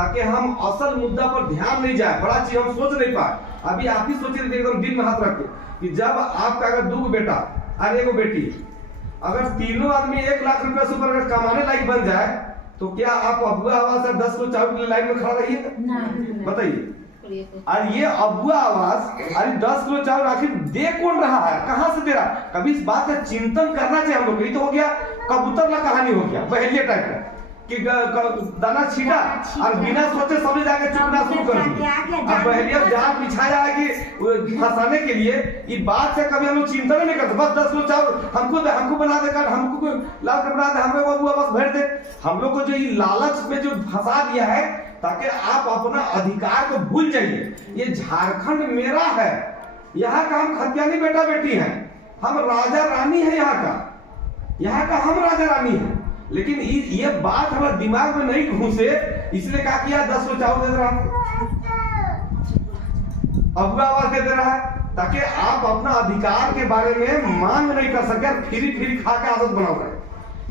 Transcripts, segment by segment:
ताकि हम असल मुद्दा पर ध्यान नहीं जाए, बड़ा चीज हम सोच नहीं पाए। अभी आप ही सोच रहे थे एकदम दिल में हाथ रख के कि जब आपका अगर 2 बेटा और 1 बेटी, अगर तीनों आदमी 1 लाख रुपया से ऊपर अगर कमाने लायक बन जाए तो क्या आप अबुआ आवास से 10 किलो चावल के लाइन में खड़ा रहिए? बताइए। और ये अबुआ आवास अरे 10 किलो चावल आखिर दे कौन रहा है, कहां से दे रहा है? कभी इस बात का चिंतन करना चाहिए हम लोग। ये तो हो गया कबूतर ना कहानी हो गया, बहेलिया टाइप का कि दाना छीटा और बिना सोचे समझ जाके चुगना शुरू कर दिया। अब बहेलिया जाल बिछाया है कि फंसाने के लिए। इस बात से कभी हम लोग चिंतन नहीं करते। बस 10 किलो चावल हमको बना दे, हमको लाल कर बना दे, हमें वो बस भर दे। हम लोग को जो ये लालच में जो फंसा दिया है ताकि आप अपना अधिकार को भूल जाइए। ये झारखंड मेरा है, यहाँ का हम खतियानी बेटा बेटी हैं, हम राजा रानी है यहाँ का हम राजा रानी है। लेकिन ये बात हमारे दिमाग में नहीं घुसे, इसलिए क्या किया 10 किलो चावल दे रहा है, अबुआ आवास दे रहा है ताकि आप अपना अधिकार के बारे में मांग नहीं कर सके, फ्री खा के आदत बना रहे हैं।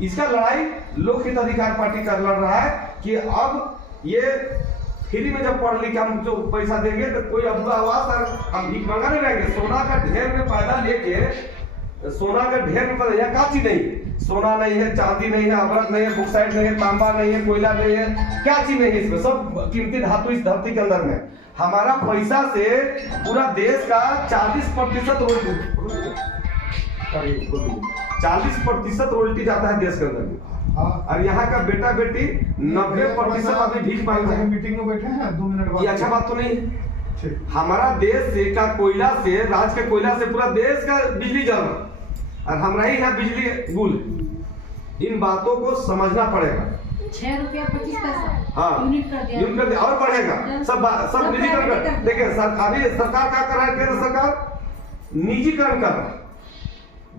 इसका लड़ाई लोक हित अधिकार पार्टी कर लड़ रहा है कि अब ये फ्री में जब पढ़ लिख हम जो पैसा देंगे तो कोई अबुआ आवास और हम भीख मांगा नहीं रहेंगे। सोना का ढेर में पैदा लेके, सोना का ढेर में पैदा, यहाँ काची नहीं, सोना नहीं है, चांदी नहीं है, अवरत नहीं है, बुक्साइट नहीं है, तांबा नहीं है, कोयला नहीं है, क्या चीज नहीं है इसमें, सब कीमती धातु इस धरती के अंदर में। हमारा पैसा से पूरा देश का 40% रोयल्टी जाता है देश के अंदर में। और यहाँ का बेटा बेटी 90% अभी भीख मांग रहे हैं। मीटिंग में बैठे हैं 2 मिनट बाद। ये अच्छा बात तो नहीं है। हमारा देश से का कोयला से, राज के कोयला से पूरा देश का बिजली जल रहा और हमारा ही है बिजली गुल। इन बातों को समझना पड़ेगा। 6 रुपया 25 पैसा हाँ यूनिट कर दिया और बढ़ेगा। सब निजीकरण कर। देखिए अभी सरकार क्या कर रहा है, केंद्र सरकार निजीकरण कर रहा है।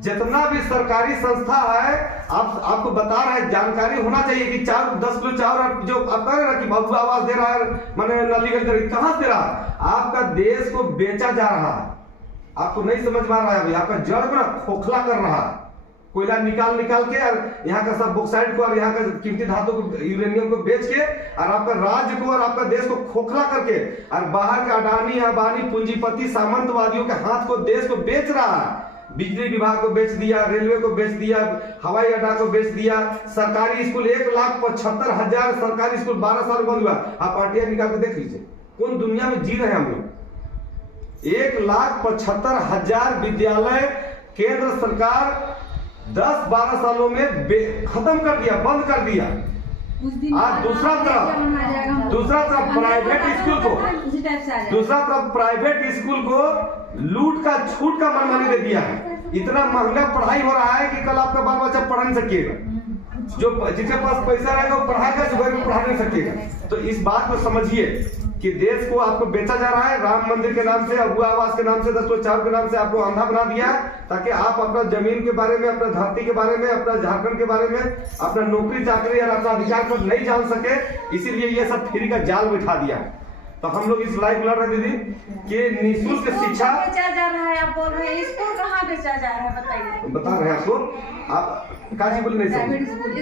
जितना भी सरकारी संस्था है आपको बता रहा है, जानकारी होना चाहिए कि 10 किलो चावल जो आप कह रहे हैं कि अबुआ आवास दे रहा है, मैंने नलीगढ़ दे रही, कहां से दे रहा है? आपका देश को बेचा जा रहा है, आपको नहीं समझ में आ रहा है अभी। आपका जड़ को ना खोखला कर रहा है, कोयला निकाल के और यहाँ का सब बॉक्साइट को और यहाँ का कीमती धातु को, यूरेनियम को बेच के और आपका राज्य को और आपका देश को खोखला करके और बाहर के अडानी अंबानी पूंजीपति सामंतवादियों के हाथ को देश को बेच रहा है। बिजली विभाग को बेच दिया, रेलवे को बेच दिया, हवाई अड्डा को बेच दिया, सरकारी स्कूल 1,75,000 सरकारी स्कूल 12 साल बंद हुआ। आप आरटीआई निकाल के देख लीजिए कौन दुनिया में जी रहे हैं हम लोग। 1,75,000 विद्यालय केंद्र सरकार 10-12 सालों में खत्म कर दिया, बंद कर दिया। आज दूसरा तरफ प्राइवेट स्कूल को लूट का छूट का मनमानी दे दिया है। इतना महंगा पढ़ाई हो रहा है कि कल आपका बाल बच्चा पढ़ नहीं सकेगा, जो जिसके पास पैसा रहेगा वो पढ़ाएगा, जो घर में पढ़ा नहीं सकेगा। तो इस बात को समझिए कि देश को आपको बेचा जा रहा है। राम मंदिर के नाम से, अबुआ आवास के नाम से, 10 किलो चावल के नाम से आपको अंधा बना दिया ताकि आप अपना जमीन के बारे में, अपना धरती के बारे में, अपना झारखंड के बारे में, अपना नौकरी चाकरी और अपना अधिकार को नहीं जान सके, इसीलिए ये सब फ्री का जाल बिठा दिया। तो हम लोग इस लड़ाई को लड़ रहे दीदी कि निःशुल्क शिक्षा बेचा जा रहा है। आप बोल रहे हैं स्कूल कहाँ बेचा जा रहा है, बताइए। बता रहे हैं आपको, आप काजी बोल नहीं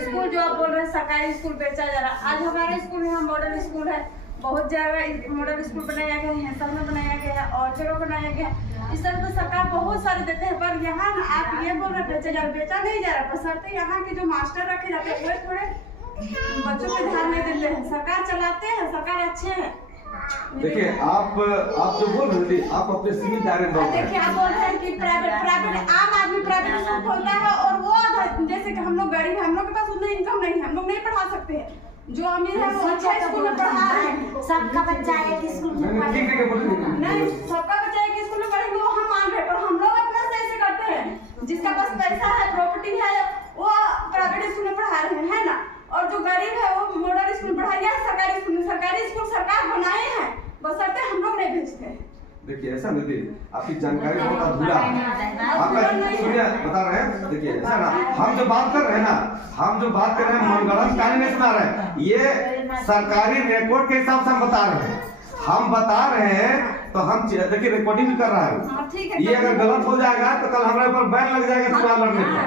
स्कूल जो आप बोल रहे हैं सरकारी स्कूल बेचा जा रहा है। आज हमारा स्कूल है, मॉडल स्कूल है, बहुत जगह मॉडल स्कूल बनाया गया है, सब में बनाया गया है और जगह बनाया गया है। इस तरह तो सरकार बहुत सारे देते हैं, पर यहाँ आप ये बोल रहे बेचा जा रहा, बेचा नहीं जा रहा। बशर्ते यहाँ के जो मास्टर रखे जाते हैं वो थोड़े बच्चों पे ध्यान नहीं देते हैं। सरकार चलाते हैं, सरकार अच्छे हैं। देखिए आप जो बोल रहे थे आप अपने सीमित दायरे में बोल रहे हैं। देखिए आप बोल रहे हैं कि प्राइवेट आम आदमी प्राइवेट स्कूल खोलता है और वो जैसे कि हम लोग गरीब हैं, हम लोग के पास उतना इनकम नहीं है, हम लोग नहीं पढ़ा सकते हैं। जो अमीर है वो अच्छा स्कूल में पढ़ा रहे हैं। सबका बच्चा एक स्कूल में नहीं, सबका बच्चा एक स्कूल में पढ़ेंगे वो हम मान रहे, पर हम लोग अपना सही से करते हैं। जिसका पास पैसा है, प्रॉपर्टी है, वो प्राइवेट स्कूल में पढ़ा रहे हैं, है ना। और जो गरीब है वो मॉडल स्कूल पढ़ाई है, सरकारी स्कूल सरकार बनाए हैं, बशर्ते हम लोग नहीं भेजते हैं। देखिए ऐसा नहीं, आपकी जानकारी बहुत अधूरा है। आपका सुनिए बता रहे हैं, देखिए ऐसा ना, हम जो बात कर रहे हैं मनगढ़ंत कहानी नहीं सुना रहे हैं। ये सरकारी रिकॉर्ड के हिसाब से हम बता रहे हैं। तो हम देखिए रिकॉर्डिंग भी कर रहा है। ये अगर गलत हो जाएगा तो कल हमारे ऊपर बैन लग जाएगा चुनाव लड़ने का।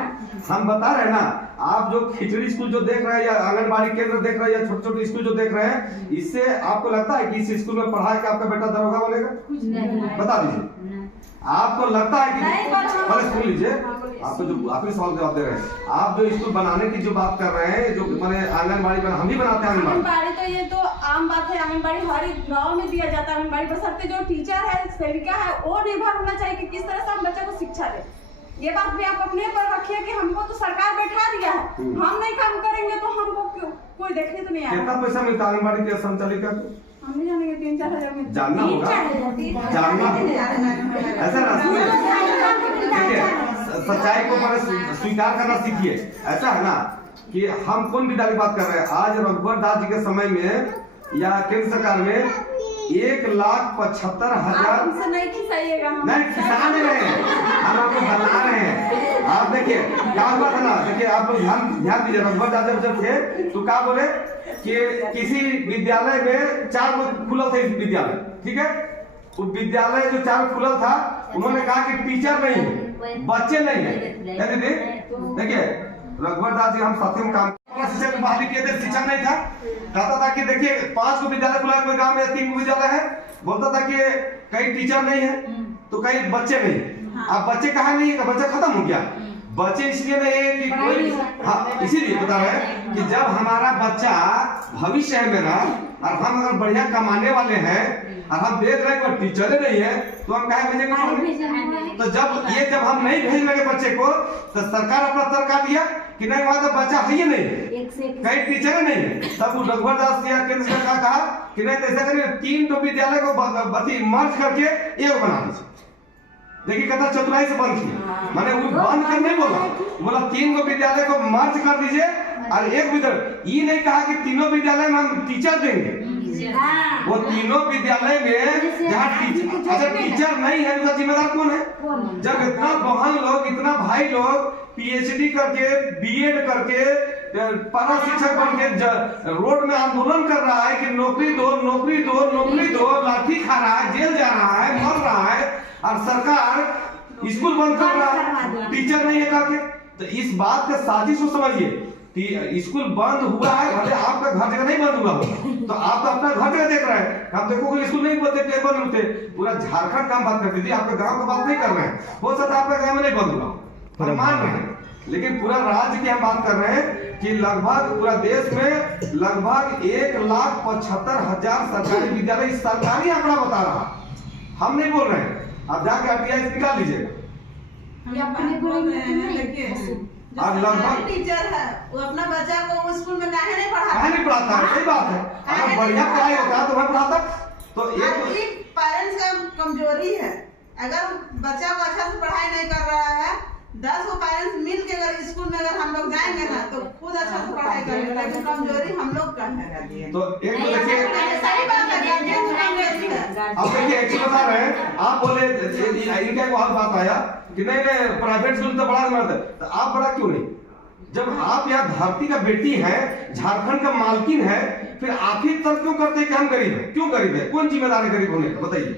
हम बता रहे हैं ना, आप जो खिचड़ी स्कूल जो देख रहे हैं या आंगनबाड़ी केंद्र देख रहे हैं या छोटे छोटे स्कूल जो देख रहे हैं, इससे आपको लगता है कि इस स्कूल में पढ़ा के आपका बेटा दरोगा बनेगा? बता दीजिए, आपको लगता है कि पहले सुन लीजिए, आपको जो आप ही सवाल जवाब दे रहे हैं, आप जो स्कूल बनाने की जो बात कर रहे हैं, जो मैंने आंगनबाड़ी हम भी बनाते हैं आंगनबाड़ी, तो ये तो आम बात है, आंगनबाड़ी हर एक गाँव में दिया जाता है आंगनबाड़ी, बशर्ते जो टीचर है, सेविका है, वो निर्भर होना चाहिए कि किस तरह से हम बच्चे को शिक्षा दे। ये बात भी आप अपने पर रखिए कि हमको तो सरकार बैठा दिया है, हम नहीं काम करेंगे तो हमको कोई देखने तो नहीं आएगा। कितना पैसा मिलता है आंगनबाड़ी के संचालिका को? हम नहीं जानेंगे, 3-4 हजार में जानना होगा, जानना ऐसा ना, देखिए सच्चाई को मैंने स्वीकार करना सीखिए। ऐसा है ना कि हम कौन विद्यालय की बात कर रहे हैं, आज रघुवर दास जी के समय में या केंद्र सरकार में 1,75,000 हमसे नहीं खिसाइएगा, नहीं खिसा नहीं रहे हैं, हम आपको बता रहे हैं। आप देखिए क्या हुआ था ना, देखिए आप लोग ध्यान दीजिए, रघुवर दास जब थे तो क्या बोले कि किसी विद्यालय में 4 खुला था इस विद्यालय, ठीक है, वो विद्यालय जो 4 खुला था, उन्होंने कहा कि टीचर नहीं है, बच्चे नहीं है। देखिए रघुवर दास जी हम साथ में काम शिक्षक बहाली किए थे, शिक्षक नहीं था, कहता था कि देखिए 5 विद्यालय खुला है गाँव में, 3 विद्यालय है, बोलता था कि कहीं टीचर नहीं है तो कहीं बच्चे नहीं। अब बच्चे कहाँ नहीं है, बच्चा खत्म हो गया। बच्चे इसलिए नहीं है कि कोई, हाँ इसीलिए बता रहे हैं कि जब हमारा बच्चा भविष्य है मेरा, और हम अगर बढ़िया कमाने वाले हैं और हम देख रहे हैं कोई टीचर नहीं है तो हम कहे भेजेंगे? तो जब हम नहीं भेजेंगे बच्चे को, तो सरकार अपना तर्क दिया कि नहीं वहां तो बच्चा है ही नहीं, कहीं टीचर नहीं है। तब रघुवर दास या केंद्र सरकार कहा कि नहीं ऐसा करिए, 3 विद्यालय को मर्ज करके एक बना दीजिए। देखिए कहता चतुराई से बंद किया, मैंने वो बंद कर नहीं बोला 3 विद्यालय को मर्ज कर दीजिए और एक विद्यालय, ये नहीं कहा कि 3 विद्यालय में हम टीचर देंगे। वो 3 विद्यालय में जहाँ टीचर नहीं है उसका जिम्मेदार कौन है? जब इतना बहन लोग, इतना भाई लोग पीएचडी करके, बीएड करके, पारा शिक्षक बन के रोड में आंदोलन कर रहा है कि नौकरी दो, नौकरी दो, नौकरी दो, लाठी खा रहा है, जेल जा रहा है, मर रहा है, और सरकार स्कूल बंद कर रहा है, टीचर नहीं है करके। तो इस बात का साजिश को समझिए कि स्कूल बंद हुआ है, भले आपका घर जगह नहीं बंद हुआ होगा, तो आप तो अपना घर जगह देख रहे हैं, आप देखोगे स्कूल नहीं बंद होते, पूरा झारखंड का बात करती थी, आपके गांव का बात नहीं कर रहे हैं, हो सकता है आपका गांव में नहीं बंद हुआ, हम मान रहे हैं, लेकिन पूरा राज्य की हम बात कर रहे हैं कि लगभग पूरा देश में लगभग 1,75,000 सरकारी विद्यालय, सरकारी आंकड़ा बता रहा, हम नहीं बोल रहे हैं। आप जाके आरटीआई निकाल लीजिएगा, और लगभग टीचर है वो अपना बच्चा को स्कूल में काहे नहीं पढ़ाता है, सही बात है, अगर बढ़िया पढ़ाई होता है तो वह पढ़ाता। तो एक पेरेंट्स का कमजोरी है, अगर बच्चा को अच्छा से पढ़ाई नहीं कर रहा है, 10 पेरेंट्स मिल के अगर स्कूल में अगर हम लोग जाएंगे ना तो खुद अच्छा से पढ़ाई करेंगे, लेकिन कमजोरी हम लोग का है। तो एक तो देखिए, सही बात है, अब देखिए एक चीज बता रहे हैं, आप बोले इनका एक और बात आया कि नहीं प्राइवेट स्कूल तो बड़ा मर्द है, तो आप बड़ा क्यों नहीं? जब आप यहाँ धरती का बेटी है, झारखंड का मालकिन है, फिर आप ही तर्क क्यों करते हैं कि हम गरीब हैं? क्यों गरीब है? कौन जिम्मेदार है गरीब होने का? बताइए।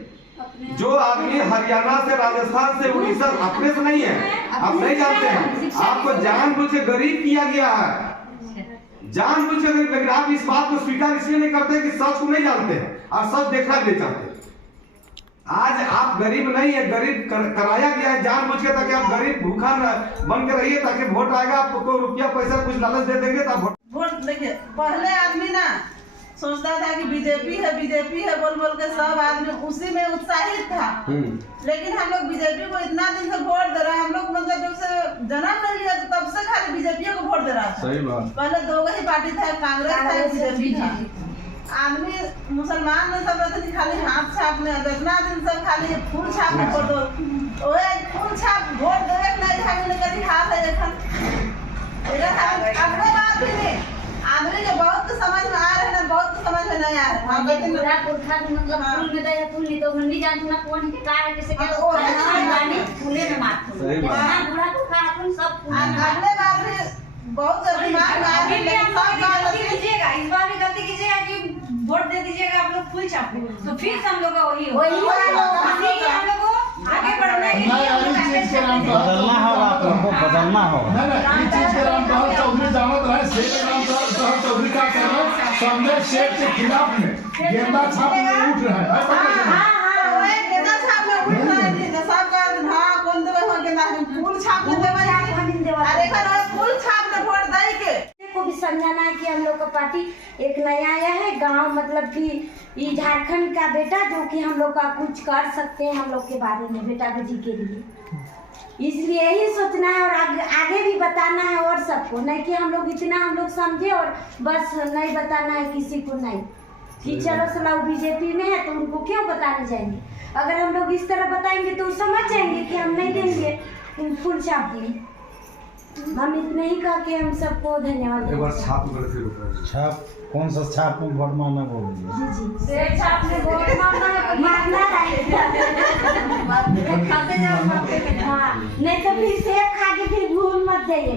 जो आदमी हरियाणा से, राजस्थान से, उड़ीसा, अपने से नहीं है, आप नहीं जानते हैं, आपको जानबूझ के गरीब किया गया है, जानबूझ के गरीब। लेकिन आप इस बात को स्वीकार इसलिए नहीं करते कि सच को नहीं जानते हैं और सच देखना भी नहीं चाहते। आज आप गरीब नहीं है, गरीब कराया गया है जानबूझ के, ताकि आप गरीब भूखा बन के रहिए, ताकि वोट आएगा आपको रुपया पैसा कुछ लालच दे देंगे तब वोट। देखिए पहले आदमी ना सोचता था कि बीजेपी है बोल बोल के सब आदमी उसी में उत्साहित था, लेकिन हम लोग बीजेपी को इतना दिन से वोट दे रहे हैं, हम लोग मतलब जब से जन्म नहीं लिया तब से खाली बीजेपी को वोट दे रहा था। सही बात। पहले 2 ही पार्टी था, कांग्रेस था, बीजेपी था। आदमी मुसलमान में सब रहते थे खाली हाथ छाप में, जितना दिन सब खाली फूल छाप में वोट दो, फूल छाप वोट देवे नहीं था, कभी हाथ है अपने बात भी नहीं। आदमी के बहुत समझ में आ रहे हैं, बहुत समझ में नहीं आ रहा है। बुढ़ा पुरखा मतलब फूल में दे, फूल नहीं तो हम नहीं जानते ना कौन के का है, कैसे क्या फूले में मार कितना बुढ़ा पुरखा अपन सब अगले बार भी बहुत दिमाग में आ रही है, गलती कीजिएगा, इस बार भी गलती कीजिएगा कि वोट दे दीजिएगा आप लोग फूल छाप, तो फिर हम लोग का वही वाला हम लोग को आगे बढ़ने के लिए हम लोग आगे चलेंगे। बदलना होगा, तुमको बदलना होगा। नहीं, इस चीज के रामपाल चौधरी जानत रहे, शेर रामपाल चौधरी का कहना सामने शेर के खिलाफ में गेंदा छाप में उठ रहे हैं। गेंदा छाप में उठ रहे थे, सब का हाँ कौन देवे हो गेंदा फूल छाप में देवे, अरे कर फूल छाप में वोट दे के को भी समझाना है कि हम लोग का पार्टी एक नया आया है गांव, मतलब कि ये झारखंड का बेटा जो कि हम लोग का कुछ कर सकते हैं हम लोग के बारे में, बेटा बेटी के लिए। इसलिए यही सोचना है और आगे भी बताना है और सबको, नहीं कि हम लोग इतना हम लोग समझे और बस नहीं बताना है किसी को, नहीं कि चलो सलाह बीजेपी में है तो उनको क्यों बताने जाएंगे। अगर हम लोग इस तरह बताएंगे तो समझ जाएंगे कि हम नहीं देंगे फुल छाप में। हम इतने ही कह के हम सबको धन्यवाद एक बार देते हैं। छाप कर फिर छाप कौन सा छाप में वोट मारना बोल रही है? जी शेर छाप में वोट मारना है। खाते जाओ खाते में, हाँ नहीं तो फिर सेब खा के फिर भूल मत जाइए।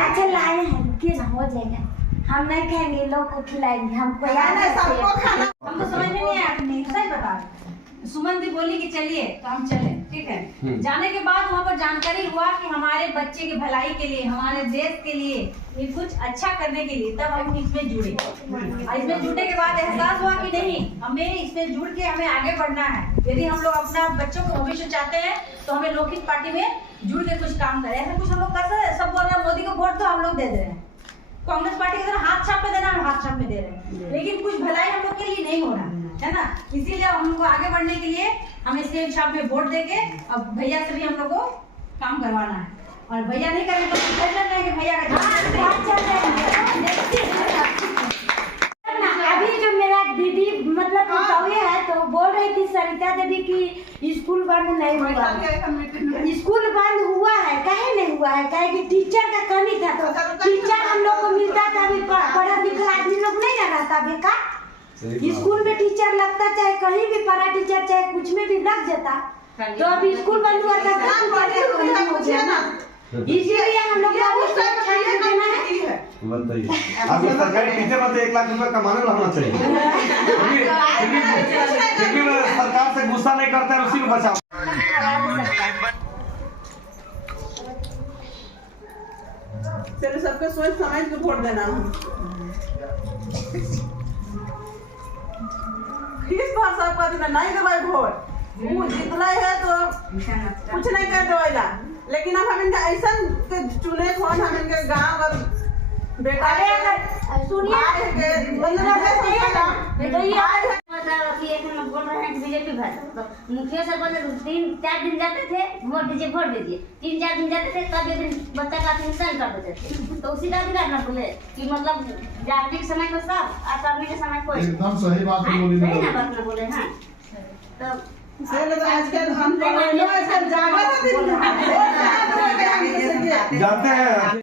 अच्छा लाए हैं, रुकिए ना, हो जाएगा। हम नहीं खाएंगे, लोग को खिलाएंगे, हमको सबको खाना हमको समझ में नहीं आया, नहीं सही बता रहे। सुमन दी बोली कि चलिए तो हम चले, ठीक है। जाने के बाद वहाँ पर जानकारी हुआ कि हमारे बच्चे की भलाई के लिए, हमारे देश के लिए, ये कुछ अच्छा करने के लिए, तब हम इसमें जुड़े। और इसमें जुड़ने के बाद एहसास हुआ कि नहीं, हमें इसमें जुड़ के हमें आगे बढ़ना है। यदि हम लोग अपना बच्चों को भविष्य चाहते हैं तो हमें लोकहित पार्टी में जुड़ के कुछ काम करें। ऐसा कुछ हम लोग कर सकते हैं। सब बोल रहे हैं मोदी को वोट तो हम लोग दे दे रहे हैं, कांग्रेस पार्टी की तरह हाथ छाप में देना, हम हाथ छाप में दे रहे हैं, लेकिन कुछ भलाई हम लोग के लिए नहीं हो रहा है ना। इसीलिए हम लोग को आगे बढ़ने के लिए हमें शेर छाप में वोट देके अब भैया से भी हम लोग को काम करवाना है। और भैया नहीं करेंगे तो टेंशन नहीं है, भैया अभी जो मेरा दीदी मतलब बतावे है तो बोल रही थी सरिता देवी की स्कूल बंद नहीं हुआ। स्कूल बंद हुआ है, काहे नहीं हुआ है? काहे कि टीचर का कमी था, तो टीचर हम लोग को मिलता था। अभी पढ़ा लिखा आदमी लोग नहीं ना रहता बेकार। स्कूल में टीचर लगता, चाहे कहीं भी पढ़ा टीचर चाहे कुछ में भी लग जाता, तो अभी स्कूल बंद हुआ था इसीलिए हम लोग बताइए। आपको सरकारी टीचर में 1 लाख रुपए कमाने वाला होना चाहिए, क्योंकि सरकार से गुस्सा नहीं करते हैं, उसी को बचाओ। चलो सबको सोच समझ के वोट देना है। इस बार सबका दिन नहीं देवाई वोट, वो जितना है तो कुछ नहीं कर देवाइला, लेकिन अब हम इनका ऐसा चुने कौन, हम इनके गांव और बेटा सुनिए बोल रहे हैं बीजेपी भाजपा, मुखिया सरपंच 3-4 दिन जाते थे वोट दीजिए वोट दीजिए, 3-4 दिन जाते थे, तब दिन बच्चा का टेंशन कर देते थे। तो उसी का भी ना बोले कि मतलब जागने के समय को सब और करने के समय कोई, एकदम सही बात बोली सही ना बात ना बोले। हाँ तो आजकल हम लोग जाते हैं। जाते हैं।